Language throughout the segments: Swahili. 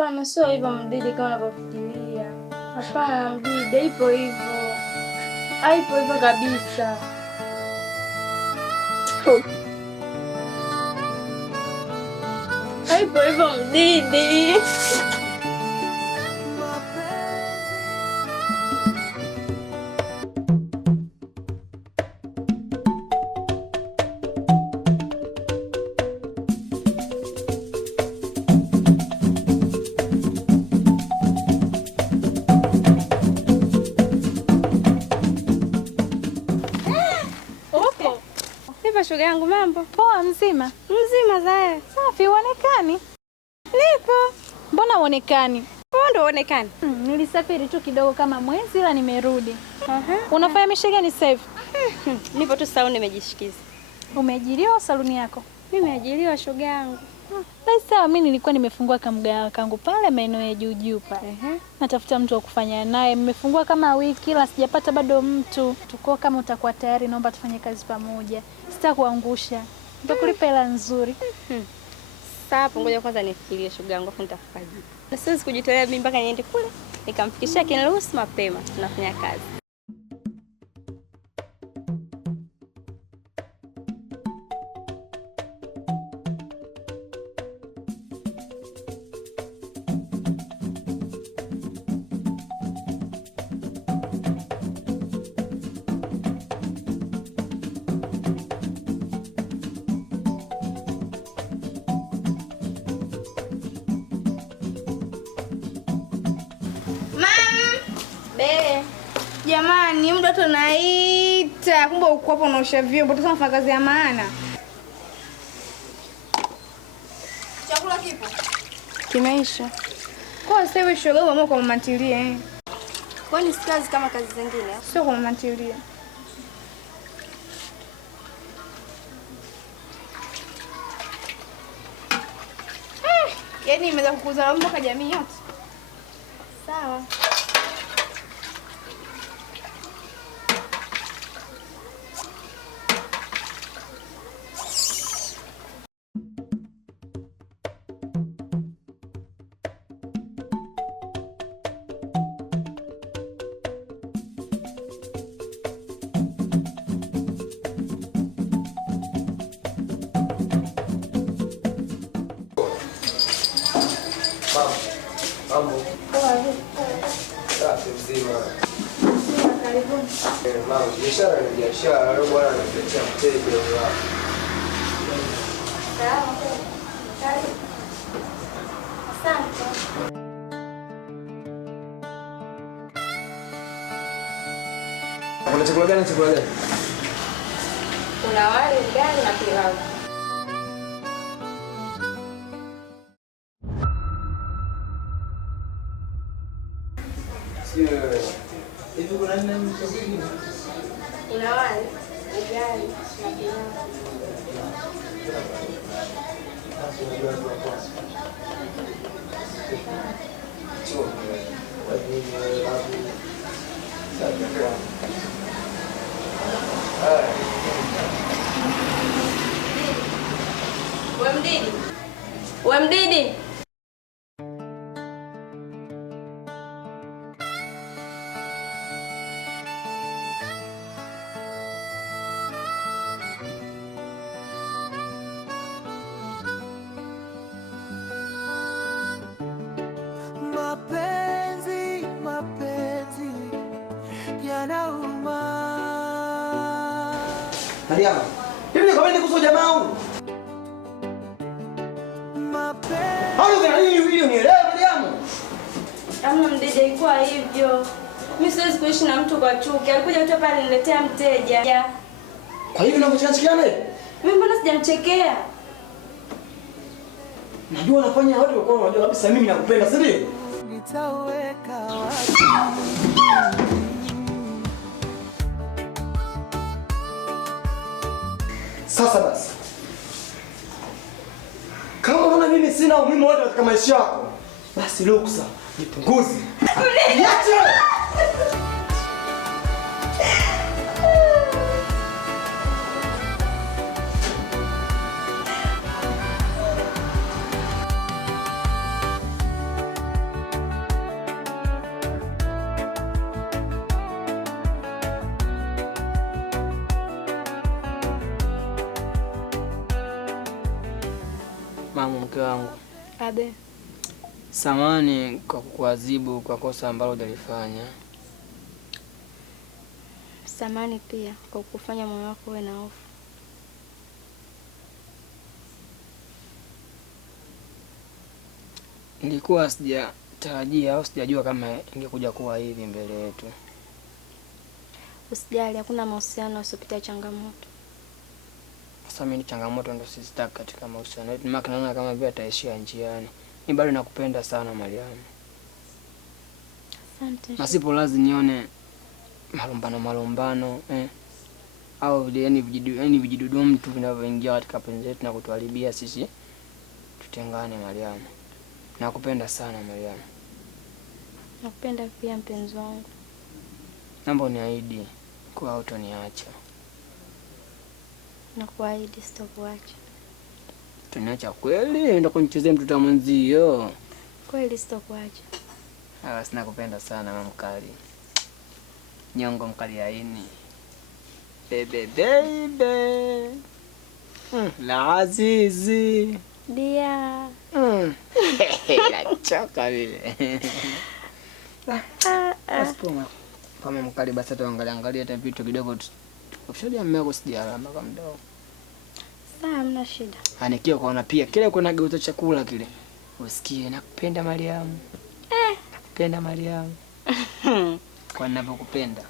Hapana, sio hivyo Mdidi kama unavyofikiria. Hapana Mdidi, haipo hivyo. Haipo hivyo kabisa. Haipo hivyo Mdidi. Shoga yangu mambo? Poa, mzima? Mzima zae. Safi, uonekani? Nipo. Mbona uonekani? Wewe ndio uonekani. Nilisafiri tu kidogo kama mwezi ila nimerudi. Unafanya mishe gani sasa hivi? Nipo tu saluni nimejishikiza. Umeajiriwa saluni yako? Nimeajiriwa shoga yangu. Basi sawa, mimi nilikuwa nimefungua kamgawa kangu pale maeneo ya juu pale. Natafuta mtu wa kufanya naye. Nimefungua kama wiki ila sijapata bado mtu. Tuko kama utakuwa tayari naomba tufanye kazi pamoja. Sitakuangusha. Nitakulipa hela nzuri. Sawa, ngoja kwanza nifikirie shoga yangu afu nitakupa jibu. Na siwezi kujitolea mimi mpaka niende kule nikamfikishia kiniruhusu mapema tunafanya kazi. Jamani, mtoto naita. Kumbe uko hapo unaosha vyombo. Sasa unafanya kazi ya maana. Chakula kipo? Kimeisha. Kwa sasa hivi shoga mama kwa mama ntilie. Kwani si kazi kama kazi zingine? Sio kwa mama ntilie. Yaani imeweza kukuza mpaka jamii yote. Sawa. Mambo. Safi mzima. Karibuni. Mama, biashara ni biashara, leo bwana analetea mteja wao. Sawa. Karibu. Asante. Kuna chakula gani chakula gani? Kuna wali, ugali na pilau. Hivi kuna nini chakula? Kuna wali, ugali na pilau. We Mdidi. Mapenzi yanauma. Mariama, hivi ni kwa nini kuhusu jamaa huyu? Hayo gani hivi unielewe Mariama? Kama Mdidi ilikuwa hivyo. Mimi siwezi kuishi na mtu kwa chuki. Alikuja tu pale niletea mteja. Kwa hivyo unamchekea naye? Mimi mbona sijamchekea? Najua unafanya watu wako wanajua kabisa mimi nakupenda, si ndio? Nitaweka wapi? Sasa basi. Kama unaona mimi sina umuhimu wote katika maisha yako, basi ruksa nipunguze. Niache! Mama mke wangu. Abe. Samahani kwa kukuadhibu kwa kosa ambalo hujalifanya. Samahani pia kwa kufanya moyo wako uwe na hofu. Nilikuwa sijatarajia au sijajua kama ingekuja kuwa hivi mbele yetu. Usijali, hakuna mahusiano yasiyopitia changamoto. Sasa mimi changamoto ndo sizitaka katika mahusiano yetu. Maana naona kama vile ataishia njiani. Mimi bado nakupenda sana Mariam. Asante. Na sipo lazima nione malumbano au vijidudu mtu vinavyoingia katika penzi letu na kutuharibia sisi. Tutengane Mariam. Nakupenda sana Mariam. Nakupenda pia mpenzi wangu. Naomba uniahidi kuwa hutoniacha. Nakuahidi sitakuacha. Utaniacha kweli? Ndio kunichezea mtoto mwenzio. Kweli sitakuacha. Basi nakupenda sana mama mkali. Nyongo mkali yaini. Baby. La azizi. Dia. Nachoka vile. Basi kama mkali basi tuangalie hata vitu kidogo. Ukishadia mmea kusijalamba kama mdogo. Sawa, hamna shida. Anikia kuona pia kile kuna geuza chakula kile. Usikie nakupenda Mariam. Nakupenda Mariam. Kwa ninavyokupenda.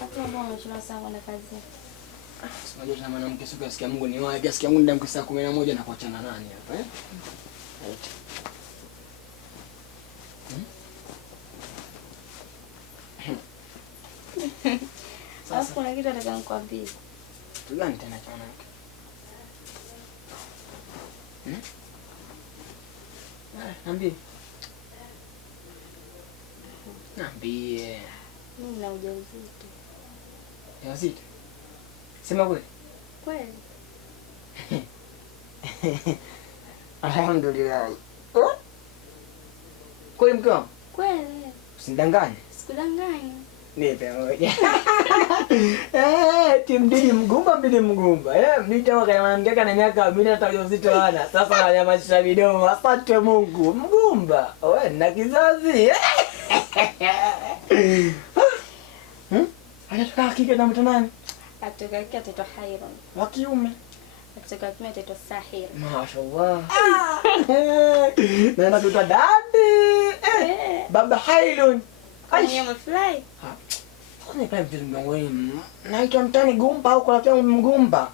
Hapo mbona unachoma sana na kazi? Unajua tena mwanamke siku ya sikia Mungu ni wapi? Asikia Mungu ndamke saa 11 na kuachana nani hapa Sasa kuna kitu nataka nikwambie. Tu gani tena cha mwanamke? Niambie. Niambie. Mimi nina ujauzito. Ujauzito? Sema kweli. Kweli? Alhamdulillah. Kweli mke wangu? Kweli. Usinidanganye. Sikudanganya. Nipe moja. Timdili mgumba mbili mgumba. Mlita kama mwanamke na miaka 2 hata ujauzito hana. Sasa ananyamazisha midomo. Asante Mungu. Mgumba. Wewe na kizazi. Anatoka kike na mtu nani? Atoka kike ataitwa Khairon. Wa kiume. Atoka kiume ataitwa Sahir. Mashaallah. Na ndio dadi. Baba Hailun. Ai, umefurahi? Kwani pale mchezo mgongoni. Naitwa mtani Gumba au kwa sababu Mgumba.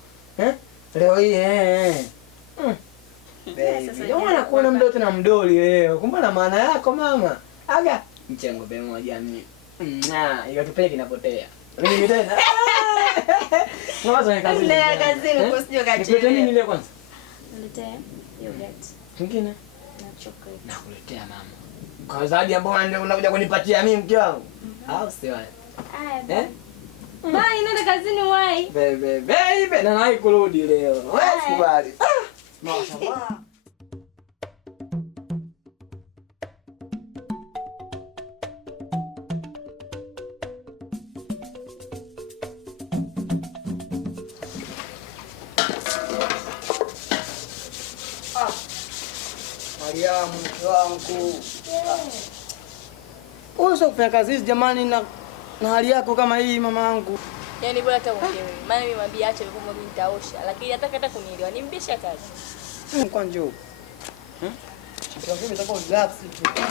Leo hii Baby, unaona kuona mdoto na mdoli leo. Kumbe na maana yako mama. Aga mchengo pamoja mimi. Hiyo tupele kinapotea. Mimi tena. Mwanzo ni kazi. Ndio kazini kwa sio kati. Nikuletea nini ile kwanza? Niletea yogurt. Kingine? Na chocolate. Nakuletea mama. Kwa zawadi ambayo ndio unakuja kunipatia mimi mke wangu. Au sio? Aya. Bye, nenda kazini wai. Baby, na nai kurudi leo. Wewe sikubali. Mashaallah. Mariam mke wangu. Unaweza kufanya kazi hizi jamani na hali yako kama hii mama yangu. Yaani bora hata ungewe. Maana mimi mwambie acha vyombo mimi nitaosha, lakini hata kunielewa. Nimbisha kazi. Kwa njoo. Chakula kile itakuwa relax tu. Kama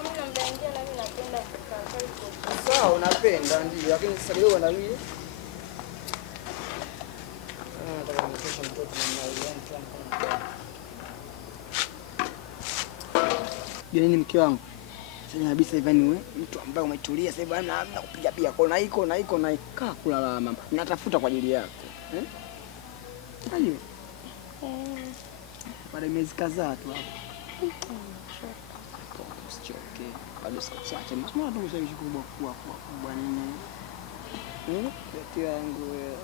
mna muda mwingine na mimi napenda kukaa kazi. Sawa, unapenda ndio, lakini sasa leo na mimi nataka nimkesha mtoto na nini mke wangu? Sasa kabisa hivi ni wewe mtu ambaye umetulia sasa hivi hamna kupiga pia kona iko na iko na kaa kulala mama. Natafuta kwa ajili yako. Ayo. Baada ya miezi kadhaa tu hapo. Usichoke. Bado siku chache. Mbona ndio usaidizi kubwa nini? Beti yangu wewe.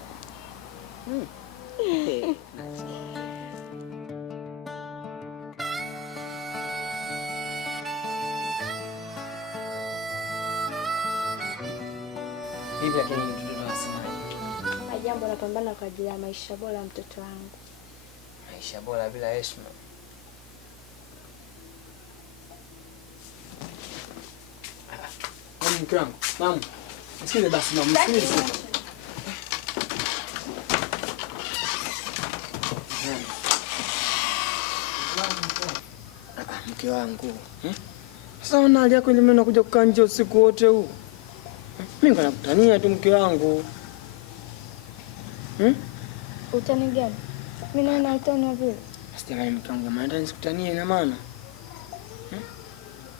lakini mtoto anasemaje? Jambo napambana kwa ajili ya maisha bora ya mtoto wangu. Maisha bora bila heshima. Mke wangu, mama. Msikilize basi mama, msikilize. Mke wangu. Sasa una hali yako ile mimi nakuja kukaa nje usiku wote huu. Mimi ngana kutania tu mke wangu. Utani gani? Mimi naona utani wa vile. Sasa mke wangu, maana nisikutanie ina maana.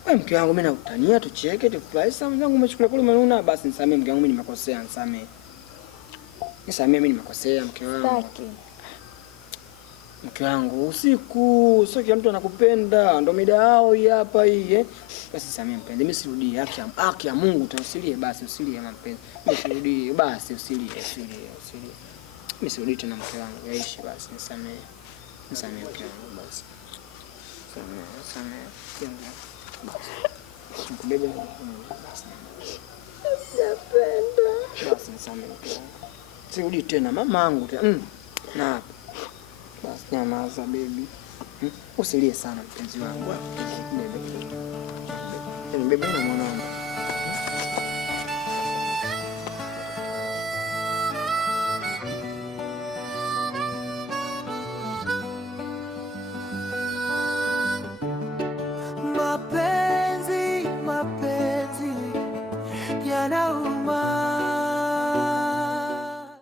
Wewe mke wangu, mimi nakutania tucheke tufurahi. Sasa mwanangu umechukua kule umeona, basi nisamee mke wangu, mimi nimekosea, nisamee. Nisamee, mimi nimekosea mke wangu. Sitaki. Mke wangu, usiku sio kila mtu anakupenda, ndo mida yao hii hapa hii Basi nisamee mpenzi, mimi sirudii, haki ya Mungu utasilie basi, usilie mpenzi. Mimi sirudii basi, usilie. Mimi sirudii tena mke wangu, yaishi basi, nisamee. Nisamee mke wangu basi. Nisamee. Nikubebe basi. Napenda. Basi nisamee mke wangu. Sirudii tena mamangu tena. Na basi nyamaza baby. Usilie sana mpenzi wangu. Bebe na mwanangu.